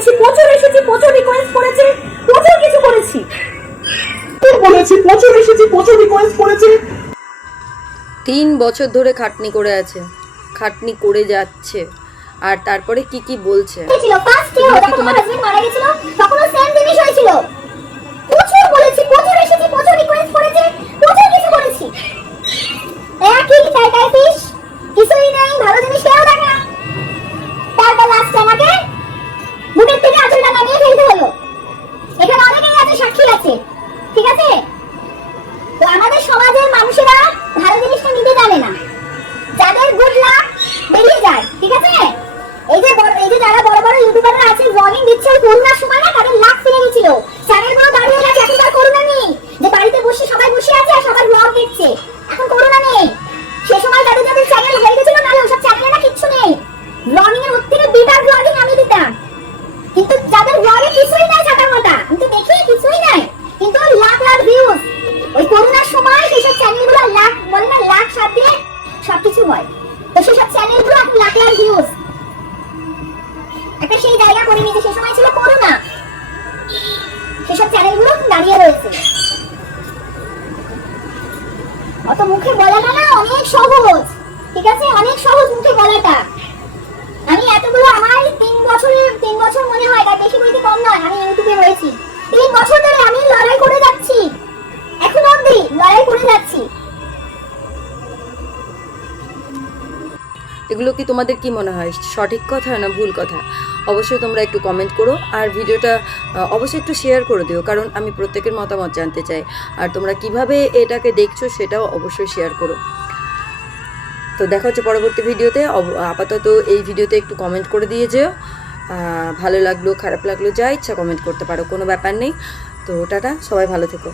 বলেছি প্রচুর এসেছি প্রচুর রিকোয়েস্ট করেছে প্রচুর কিছু করেছি। বলেছি? প্রচুর এসেছি প্রচুর রিকোয়েস্ট করেছি। তিন বছর ধরে খাটনি করে আছে খাটনি করে যাচ্ছে। আর তারপরে কি কি বলছে? ছিল ফার্স্ট ইয়ার যখন তোমার হাজবেন্ড মারা গেছিল তখন সেম আছে? তো আমাদের সমাজের মানুষেরা ভালো জিনিসটা নিতে জানে না। যাদের গুড লাক বেরিয়ে যায়, ঠিক আছে? এই যে এই যে যারা বড় বড় ইউটিউবাররা আছে ব্লগিং দিচ্ছে করোনার সময় না তাদের লাক ফিরে গেছিল। চ্যানেলগুলো দাঁড়িয়ে গেছে এখন তার করোনা নেই। যে বাড়িতে বসে সবাই বসে আছে আর সবাই ব্লগ দেখছে। সবকিছু হয়। তো সেসব চ্যানেলগুলো এখন লাখ লাখ ভিউজ একটা সেই জায়গা করে নিয়েছে সে সময় ছিল করোনা। সেসব চ্যানেলগুলো দাঁড়িয়ে রয়েছে। অত মুখে বলাটা না, অনেক সহজ। ঠিক আছে? অনেক সহজ মুখে বলাটা এগুলো কি তোমাদের কি মনে হয়? সঠিক কথা না ভুল কথা? অবশ্যই তোমরা একটু কমেন্ট করো আর ভিডিওটা অবশ্যই একটু শেয়ার করে দিও, কারণ আমি প্রত্যেকের মতামত জানতে চাই। আর তোমরা কীভাবে এটাকে দেখছ সেটাও অবশ্যই শেয়ার করো। তো দেখা হচ্ছে পরবর্তী ভিডিওতে। আপাতত এই ভিডিওতে একটু কমেন্ট করে দিয়ে যেও। ভালো লাগল, খারাপ লাগল, যা ইচ্ছা কমেন্ট করতে পারো, কোনো ব্যাপার নেই। তো টাটা, সবাই ভালো থেকো।